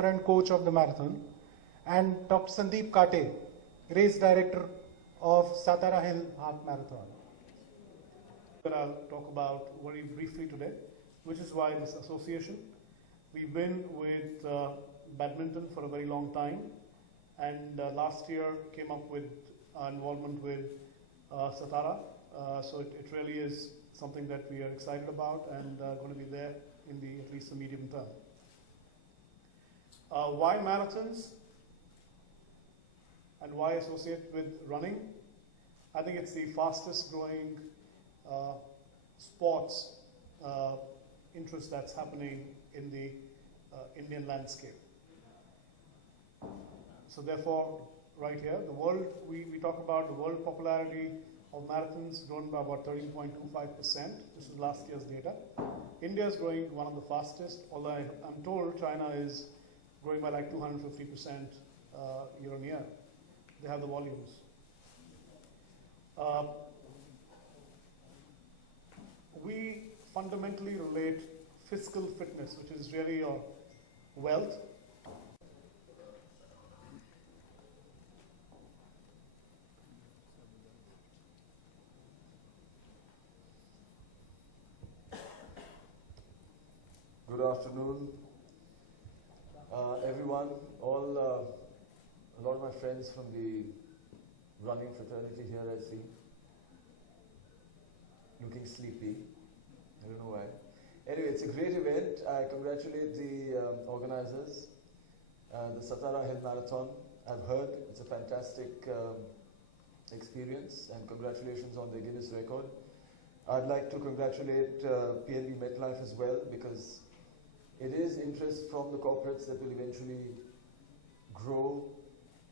organizer and coach of the marathon, and Dr. Sandeep Kate, race director of Satara Hill Half Marathon. That I'll talk about very briefly today, which is why this association. We've been with badminton for a very long time, and last year came up with our involvement with Satara. So it really is something that we are excited about and going to be there in at least the medium term. Why marathons and why associate with running? I think it's the fastest growing sports interest that's happening in the Indian landscape. So therefore, right here, the world, we talk about the world popularity of marathons grown by about 13.25%. This is last year's data. India is growing one of the fastest, although I'm told China is growing by like 250% year on year. They have the volumes. We fundamentally relate physical fitness, which is really your wealth. Good afternoon, everyone. A lot of my friends from the running fraternity here I see, looking sleepy. I don't know why. Anyway, it's a great event. I congratulate the organizers. The Satara Hill Marathon, I've heard it's a fantastic experience, and congratulations on the Guinness record. I'd like to congratulate PNB MetLife as well, because it is interest from the corporates that will eventually grow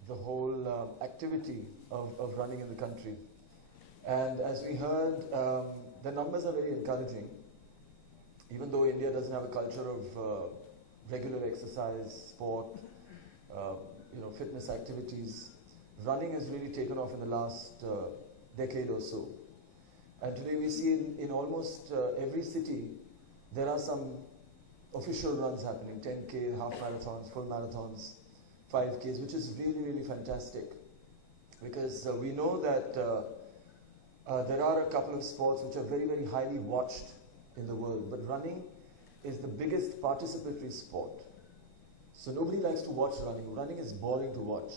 the whole activity of running in the country. And as we heard, the numbers are very encouraging. Even though India doesn't have a culture of regular exercise, sport, fitness activities, running has really taken off in the last decade or so. And today we see in almost every city, there are some official runs happening, 10K, half marathons, full marathons, 5Ks, which is really, really fantastic. Because we know that there are a couple of sports which are very, very highly watched in the world, but running is the biggest participatory sport. So nobody likes to watch running. Running is boring to watch.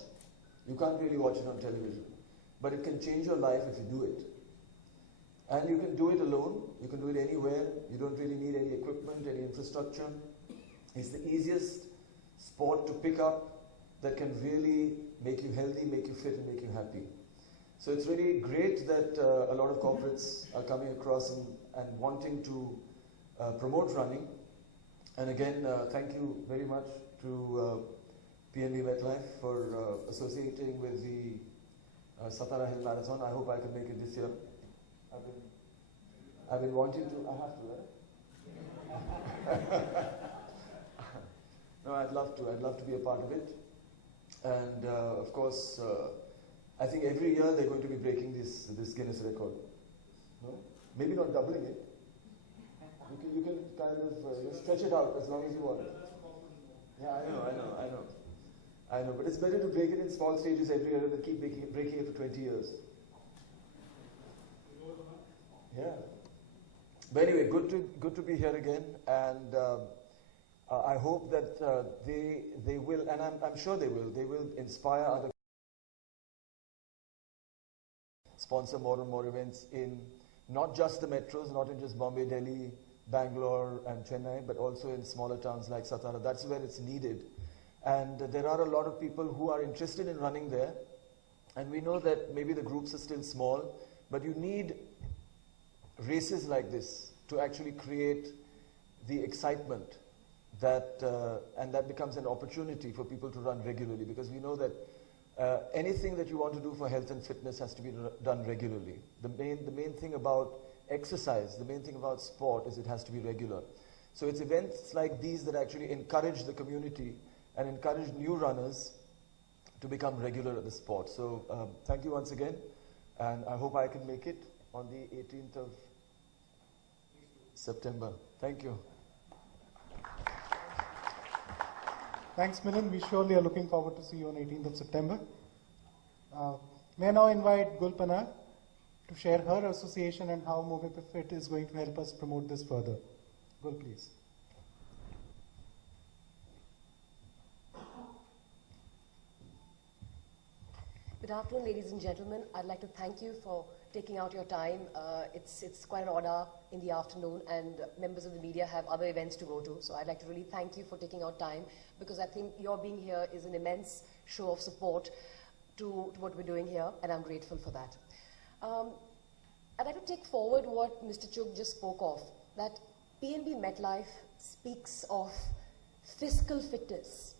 You can't really watch it on television, but it can change your life if you do it. And you can do it alone, you can do it anywhere, you don't really need any equipment, any infrastructure. It's the easiest sport to pick up that can really make you healthy, make you fit, and make you happy. So it's really great that a lot of corporates are coming across and wanting to promote running. And again, thank you very much to PNB MetLife for associating with the Satara Hill Marathon. I hope I can make it this year. I've been wanting to, I have to, right? No, I'd love to be a part of it. And of course, I think every year they're going to be breaking this Guinness record. No? Maybe not doubling it. You can kind of stretch it out as long as you want. Yeah, I know. But it's better to break it in small stages every year than keep breaking it for 20 years. Yeah. But anyway, good to be here again, and I hope that they will, and I'm sure they will inspire other, sponsor more and more events in not just the metros, not in just Bombay, Delhi, Bangalore and Chennai, but also in smaller towns like Satara. That's where it's needed. And there are a lot of people who are interested in running there, and we know that maybe the groups are still small, but you need races like this to actually create the excitement that and that becomes an opportunity for people to run regularly, because we know that anything that you want to do for health and fitness has to be done regularly. The main thing about exercise, the main thing about sport is it has to be regular. So it's events like these that actually encourage the community and encourage new runners to become regular at the sport. So thank you once again, and I hope I can make it on the 18th of September. Thank you. Thanks, Milind. We surely are looking forward to see you on 18th of September. May I now invite Gulpana to share her association and how MobiFit is going to help us promote this further. Gul, please. Good afternoon, ladies and gentlemen. I'd like to thank you for taking out your time. It's quite an order in the afternoon, and members of the media have other events to go to. So I'd like to really thank you for taking out time, because I think your being here is an immense show of support to what we're doing here, and I'm grateful for that. I'd like to take forward what Mr. Chugh just spoke of, that PNB MetLife speaks of fiscal fitness.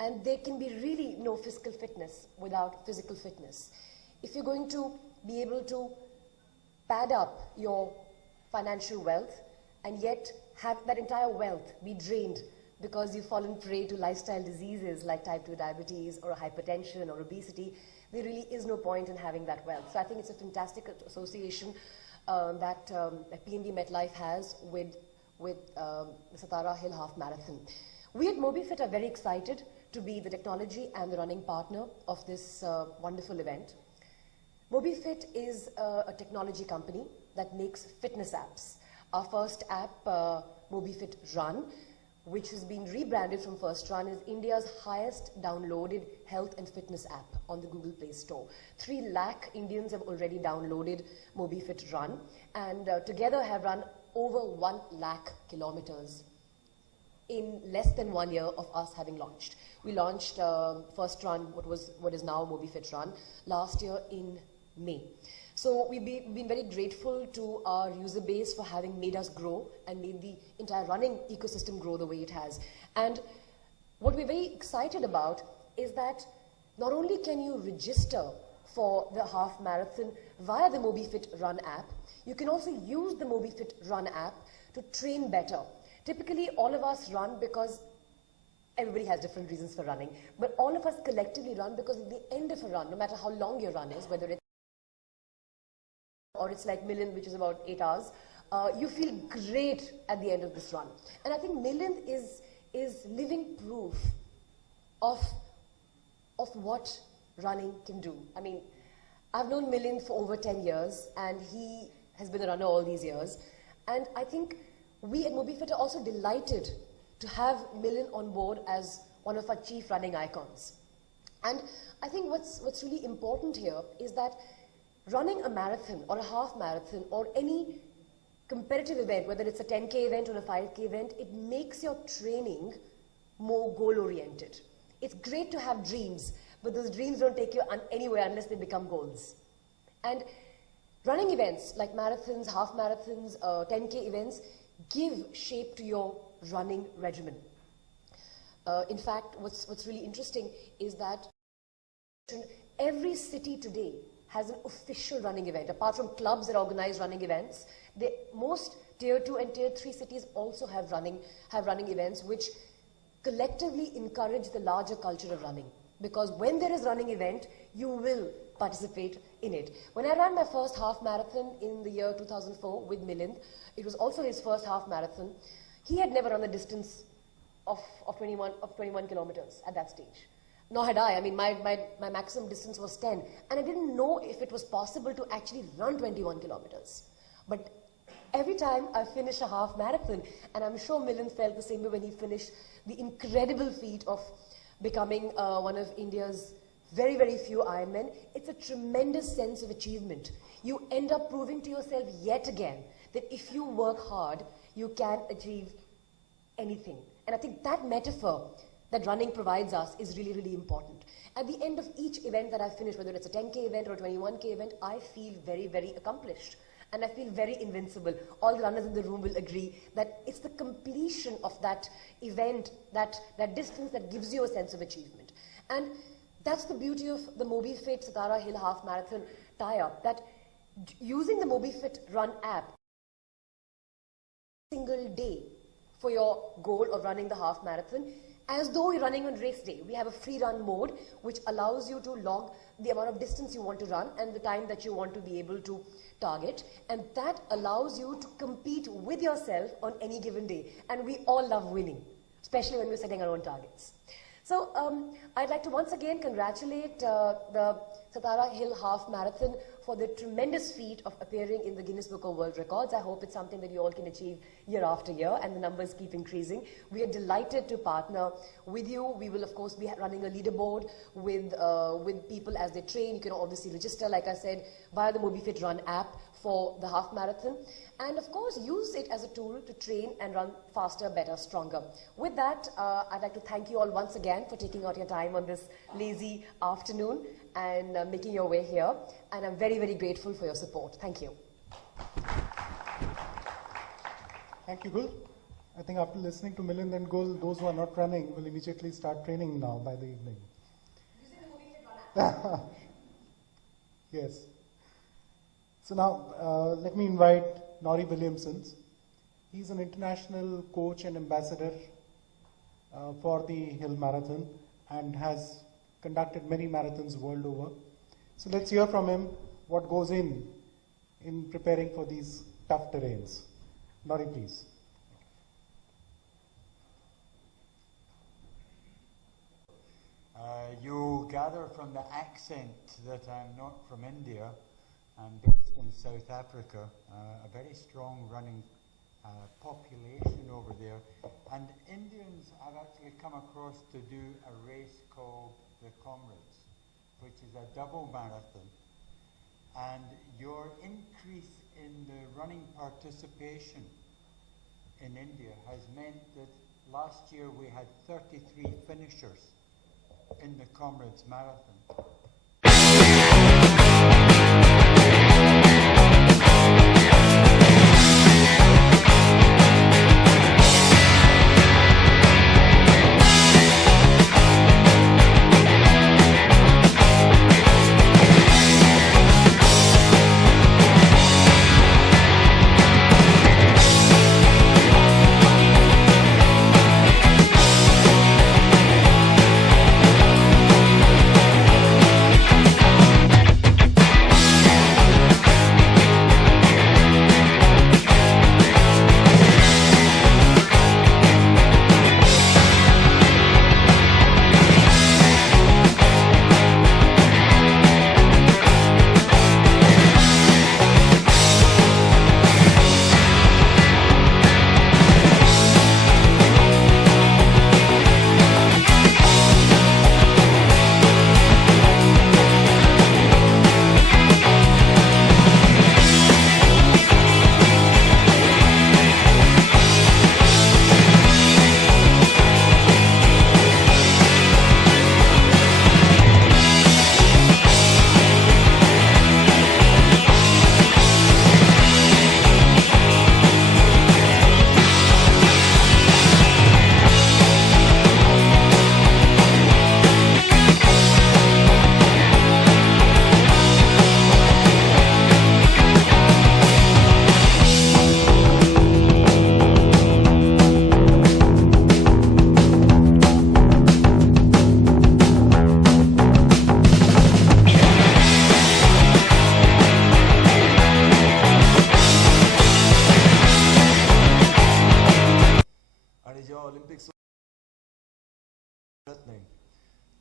And there can be really no fiscal fitness without physical fitness. If you're going to be able to pad up your financial wealth and yet have that entire wealth be drained because you've fallen prey to lifestyle diseases like type 2 diabetes or hypertension or obesity, there really is no point in having that wealth. So I think it's a fantastic association that PNB MetLife has with the Satara Hill Half Marathon. We at MobiFit are very excited to be the technology and the running partner of this wonderful event. MobiFit is a technology company that makes fitness apps. Our first app, MobiFit Run, which has been rebranded from First Run, is India's highest downloaded health and fitness app on the Google Play Store. 3 lakh Indians have already downloaded MobiFit Run, and together have run over 1 lakh kilometers in less than 1 year of us having launched. We launched First Run, what is now MobiFit Run, last year in May. So we've been very grateful to our user base for having made us grow and made the entire running ecosystem grow the way it has. And what we're very excited about is that not only can you register for the half marathon via the MobiFit Run app, you can also use the MobiFit Run app to train better. Typically, all of us run because everybody has different reasons for running, but all of us collectively run because at the end of a run, no matter how long your run is, whether it's like Milind, which is about 8 hours, you feel great at the end of this run. And I think Milind is living proof of what running can do. I mean, I've known Milind for over 10 years, and he has been a runner all these years. And I think we at MobiFit are also delighted to have Milind on board as one of our chief running icons. And I think what's really important here is that running a marathon or a half marathon or any competitive event, whether it's a 10K event or a 5K event, it makes your training more goal-oriented. It's great to have dreams, but those dreams don't take you anywhere unless they become goals. And running events like marathons, half marathons, 10K events give shape to your running regimen. In fact, what's really interesting is that every city today has an official running event. Apart from clubs that organize running events, most tier 2 and tier 3 cities also have running events which collectively encourage the larger culture of running. Because when there is a running event, you will participate in it. When I ran my first half marathon in the year 2004 with Milind, it was also his first half marathon. He had never run the distance of 21 kilometers at that stage. Nor had I. I mean, my maximum distance was 10. And I didn't know if it was possible to actually run 21 kilometers. But every time I finish a half marathon, and I'm sure Milind felt the same way when he finished the incredible feat of becoming one of India's very, very few Ironmen, it's a tremendous sense of achievement. You end up proving to yourself yet again that if you work hard, you can achieve anything. And I think that metaphor that running provides us is really, really important. At the end of each event that I finish, whether it's a 10K event or a 21K event, I feel very, very accomplished. And I feel very invincible. All the runners in the room will agree that it's the completion of that event, that distance that gives you a sense of achievement. And that's the beauty of the MobiFit Satara Hill Half Marathon tie-up, that using the MobiFit Run app single day for your goal of running the half marathon, as though you're running on race day. We have a free run mode which allows you to log the amount of distance you want to run and the time that you want to be able to target, and that allows you to compete with yourself on any given day. And we all love winning. especially when we're setting our own targets. So I'd like to once again congratulate the Satara Hill Half Marathon for the tremendous feat of appearing in the Guinness Book of World Records. I hope it's something that you all can achieve year after year, and the numbers keep increasing. We are delighted to partner with you. We will, of course, be running a leaderboard with people as they train. You can obviously register, like I said, via the MobiFit Run app for the half marathon, and of course use it as a tool to train and run faster, better, stronger. With that, I'd like to thank you all once again for taking out your time on this lazy afternoon and making your way here, and I'm very, very grateful for your support. Thank you. Thank you, Gul. I think after listening to Milind and Gul, those who are not running will immediately start training now by the evening. Using the MobiFit Run app. Yes. So now, let me invite Norrie Williamson. He's an international coach and ambassador for the Hill Marathon and has conducted many marathons world over. So let's hear from him what goes in preparing for these tough terrains. Norrie, please. You gather from the accent that I'm not from India. I'm based in South Africa, a very strong running population over there. And Indians have actually come across to do a race called the Comrades, which is a double marathon. And your increase in the running participation in India has meant that last year we had 33 finishers in the Comrades Marathon.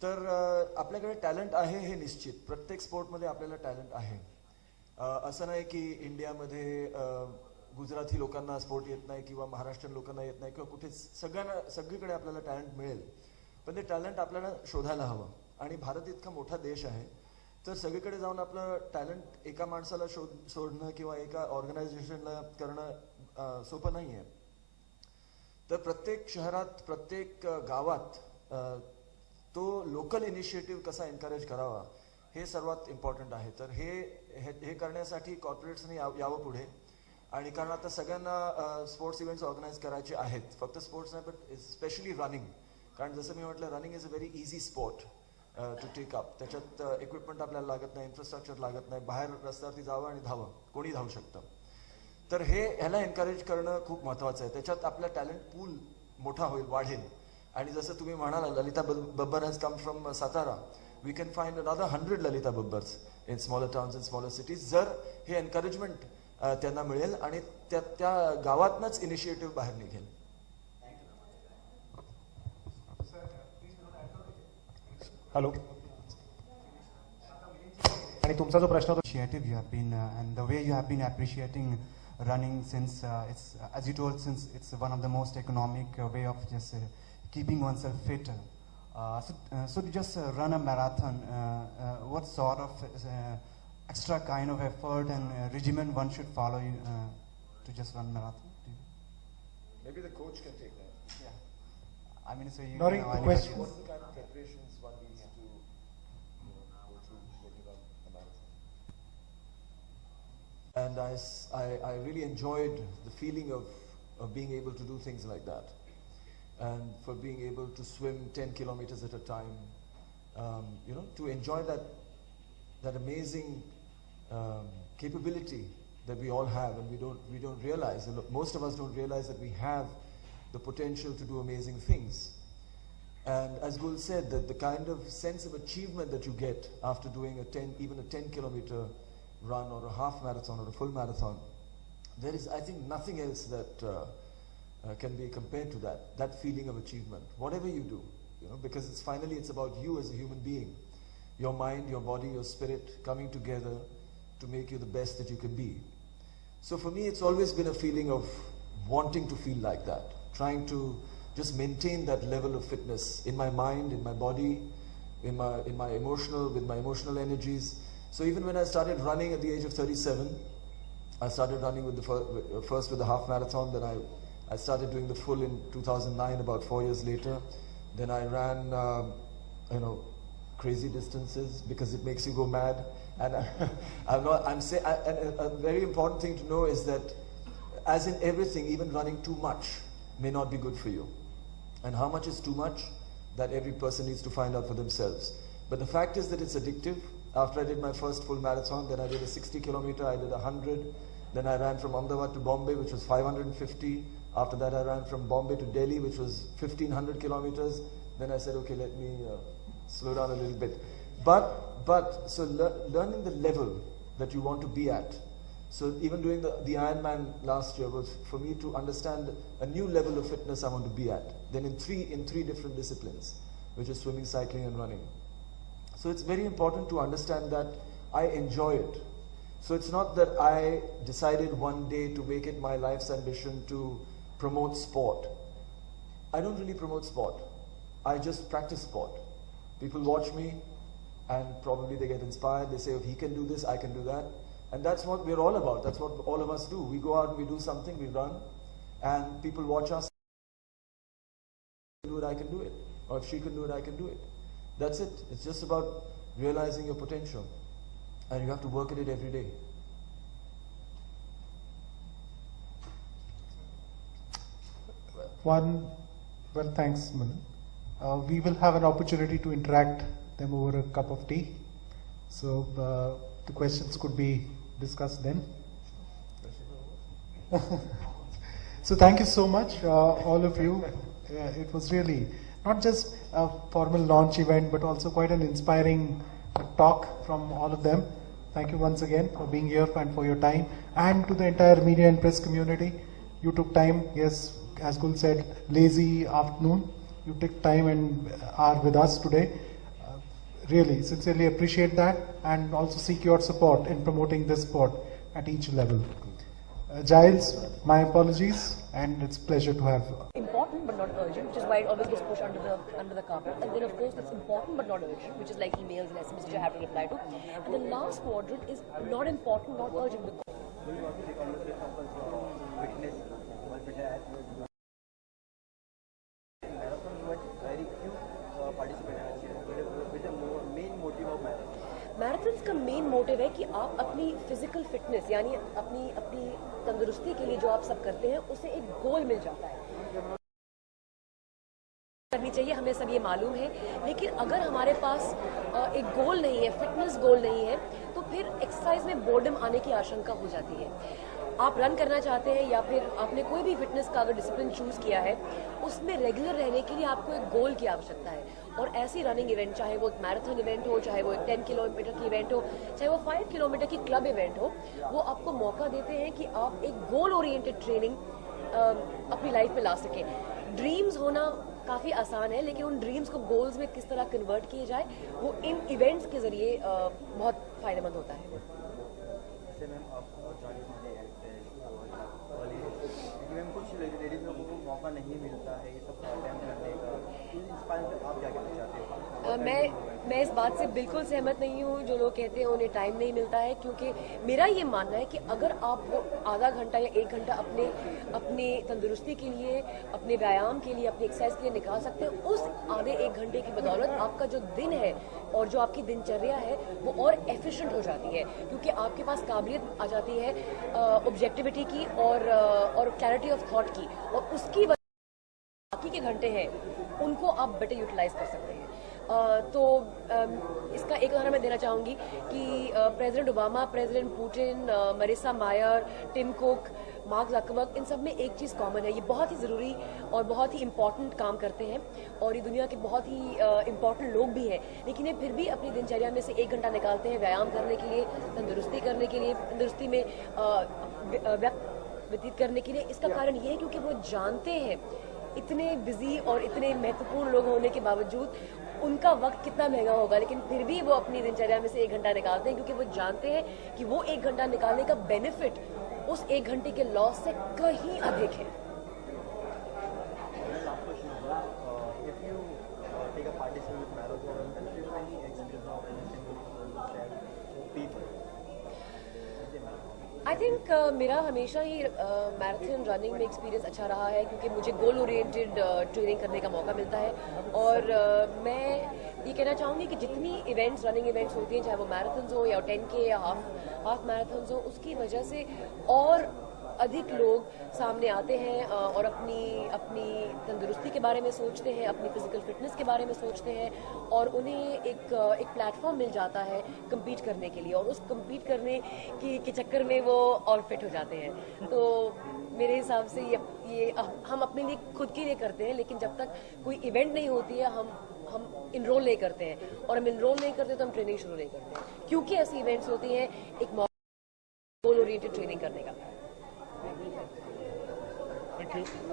तर आपल्याकडे talent आहे हे निश्चित. प्रत्येक स्पोर्टमध्ये आपल्याला talent आहे. असं नाही की इंडियामध्ये गुजराती लोकांना स्पोर्ट येत नाही किंवा महाराष्ट्रीयन लोकांना येत नाही किंवा कुठेच सगळीकडे आपल्याला टॅलेंट मिळेल. पण ते टॅलेंट आपल्याला शोधायला हवं. आणि भारत इतका मोठा देश आहे तर सगळीकडे जाऊन आपलं टॅलेंट एका माणसाला शोधणं किंवा एका ऑर्गनायझेशनला करणं सोपं नाही आहे. तर प्रत्येक शहरात प्रत्येक गावात तो लोकल इनिशिएटिव्ह कसा एनकरेज करावा हे सर्वात इम्पॉर्टंट आहे. तर हे करण्यासाठी कॉर्पोरेट्सने यावं पुढे. आणि कारण आता सगळ्यांना स्पोर्ट्स इव्हेंट्स ऑर्गनाईज करायचे आहेत. फक्त स्पोर्ट्स नाही पण स्पेशली रनिंग. कारण जसं मी म्हटलं running is a very easy sport to take up. त्याच्यात इक्विपमेंट आपल्याला लागत नाही, इन्फ्रास्ट्रक्चर लागत नाही. बाहेर रस्त्यावरती जावं आणि धावं, कोणी धावू शकतं. तर ह्याला एनकरेज करणं खूप महत्त्वाचं आहे. त्याच्यात आपला टॅलेंट पूल मोठा होईल, वाढेल. आणि जसं तुम्ही म्हणाला Lalita Babbar has come from Satara. We can find another 100 Lalita Babbars in smaller towns in smaller cities. जर हे एनकरेजमेंट त्यांना मिळेल आणि त्या गावातनंच इनिशिएटिव्ह बाहेर निघेल. हॅलो आणि तुमचा जो प्रश्न होता Initiative you have been and the way you have been appreciating running since it's as you told, since it's one of the most economic way of just keeping oneself fit. So to just run a marathon, what sort of extra kind of effort and regimen one should follow to just run marathon? Maybe the coach can take that. Yeah. I mean, so you Nori, know, the anybody question- else? What's the kind of preparations one needs to go through when you run a marathon? And I really enjoyed the feeling of being able to do things like that. And for being able to swim 10 kilometers at a time, to enjoy that amazing capability that we all have, and we don't realize, and most of us don't realize that we have the potential to do amazing things. And as Gul said, that the kind of sense of achievement that you get after doing even a 10-kilometer run or a half marathon or a full marathon, there is, I think, nothing else that can be compared to that feeling of achievement. Whatever you do, because it's about you as a human being, your mind, your body, your spirit coming together to make you the best that you can be. So for me, it's always been a feeling of wanting to feel like that, trying to just maintain that level of fitness in my mind, in my body, with my emotional energies. So even when I started running at the age of 37, I started running with first with the half marathon, then I started doing the full in 2009, about 4 years later. Then I ran, crazy distances because it makes you go mad. And a very important thing to know is that, as in everything, even running too much may not be good for you. And how much is too much? That every person needs to find out for themselves. But the fact is that it's addictive. After I did my first full marathon, then I did a 60 kilometer, I did 100. Then I ran from Ahmedabad to Bombay, which was 550. After that, I ran from Bombay to Delhi, which was 1500 kilometers. Then I said, okay, let me slow down a little bit. So learning the level that you want to be at. So even doing the Ironman last year was for me to understand a new level of fitness I want to be at. Then in three different disciplines, which is swimming, cycling, and running. So it's very important to understand that I enjoy it. So it's not that I decided one day to make it my life's ambition to promote sport. I don't really promote sport. I just practice sport. People watch me and probably they get inspired. They say, if he can do this, I can do that. And that's what we're all about. That's what all of us do. We go out and we do something, we run, and people watch us. Do it, I can do it. Or if she can do it, I can do it. That's it. It's just about realizing your potential. And you have to work at it every day. Thanks, Manan. We will have an opportunity to interact them over a cup of tea. So the questions could be discussed then. So thank you so much, all of you. It was really not just a formal launch event, but also quite an inspiring talk from all of them. Thank you once again for being here and for your time. And to the entire media and press community, you took time, yes, as Gul said, lazy afternoon. You took time and are with us today. Really, sincerely appreciate that, and also seek your support in promoting this sport at each level. Giles, my apologies, and it's a pleasure to have. Important but not urgent, which is why it always gets pushed under the carpet. And then of course it's important but not urgent, which is like emails and SMS which I have to reply to. And the last quadrant is not important, not urgent. Marathons का main motive है कि आप अपनी physical fitness यानी अपनी तंदुरुस्ती के लिए जो आप सब करते हैं उसे एक गोल मिल जाता है करनी चाहिए, हमें सब ये मालूम है। लेकिन अगर हमारे पास एक गोल नहीं है, फिटनेस गोल नहीं है, तो फिर एक्सरसाइज में बोर्डम आने की आशंका हो जाती है। आप रन करना चाहते हैं या फिर आपने कोई भी फिटनेस का अगर डिसिप्लिन चूज किया है, उसमें रेगुलर रहने के लिए आपको एक गोल की आवश्यकता है। और ऐसी रनिंग इवेंट, चाहे वो एक मैराथन इवेंट हो, चाहे वो एक 10 किलोमीटर की इवेंट हो, चाहे वो 5 किलोमीटर की क्लब इवेंट हो, वो आपको मौका देते हैं कि आप एक गोल ओरिएंटेड ट्रेनिंग अपनी लाइफ में ला सकें। ड्रीम्स होना काफ़ी आसान है, लेकिन उन ड्रीम्स को गोल्स में किस तरह कन्वर्ट किए जाए वो इन इवेंट्स के ज़रिए बहुत फ़ायदेमंद होता है। जैसे मैम आप जॉली हमारे एक्ट्रेस लेकिन मैम कुछ लेडीज लोगों को मौका नहीं मिलता है ये सब अटेम्प्ट करने का, इस बारे में आप क्या कहना चाहते हो? मैं इस बात से बिल्कुल सहमत नहीं हूँ जो लोग कहते हैं उन्हें टाइम नहीं मिलता है, क्योंकि मेरा ये मानना है कि अगर आप वो आधा घंटा या 1 घंटा अपने तंदुरुस्ती के लिए, अपने व्यायाम के लिए, अपनी एक्सरसाइज के लिए निकाल सकते हैं, उस आधे 1 घंटे की बदौलत आपका जो दिन है और जो आपकी दिनचर्या है वो और एफिशिएंट हो जाती है, क्योंकि आपके पास काबिलियत आ जाती है ऑब्जेक्टिविटी की और क्लैरिटी ऑफ थॉट की, और उसकी बाकी के घंटे हैं उनको आप बेटर यूटिलाइज कर सकते हैं। इसका एक उदाहरण मैं देना चाहूँगी कि president Obama, president Putin, Marisa मायर, टिम कुक, मार्क ज़करबर्ग, इन सब में एक चीज़ कॉमन है, ये बहुत ही ज़रूरी और बहुत ही इम्पॉर्टेंट काम करते हैं और ये दुनिया के बहुत ही इम्पॉर्टेंट लोग भी हैं, लेकिन ये फिर भी अपनी दिनचर्या में से 1 घंटा निकालते हैं व्यायाम करने के लिए, तंदुरुस्ती करने के लिए, तंदुरुस्ती में व्यतीत करने के लिए। इसका कारण ये है क्योंकि वो जानते हैं इतने बिजी और इतने महत्वपूर्ण लोग होने के बावजूद उनका वक्त कितना महंगा होगा, लेकिन फिर भी वो अपनी दिनचर्या में से 1 घंटा निकालते हैं, क्योंकि वो जानते हैं कि वो 1 घंटा निकालने का बेनिफिट उस 1 घंटे के लॉस से कहीं अधिक है। Last question is, if you take a participant with marathon, then is there any experience or anything you want to share with people? I think मेरा हमेशा ही मैराथन रनिंग में एक्सपीरियंस अच्छा रहा है, क्योंकि मुझे गोल ओरिएंटेड ट्रेनिंग करने का मौका मिलता है, और मैं ये कहना चाहूँगी कि जितनी इवेंट्स, रनिंग इवेंट्स होती हैं, चाहे वो मैराथन्स हो या 10K या हाफ मैराथन्स हो, उसकी वजह से और अधिक लोग सामने आते हैं और अपनी तंदुरुस्ती के बारे में सोचते हैं, अपनी फिजिकल फिटनेस के बारे में सोचते हैं, और उन्हें एक प्लेटफॉर्म मिल जाता है कम्पीट करने के लिए, और उस कम्पीट करने के चक्कर में वो और फिट हो जाते हैं। तो मेरे हिसाब से ये हम अपने लिए खुद के लिए करते हैं, लेकिन जब तक कोई इवेंट नहीं होती है हम इनरोल नहीं करते हैं, और हम इनरोल नहीं करते तो हम ट्रेनिंग शुरू नहीं करते हैं, क्योंकि ऐसी इवेंट्स होती हैं एक गोल ओरिएंटेड ट्रेनिंग करने का। Thank you.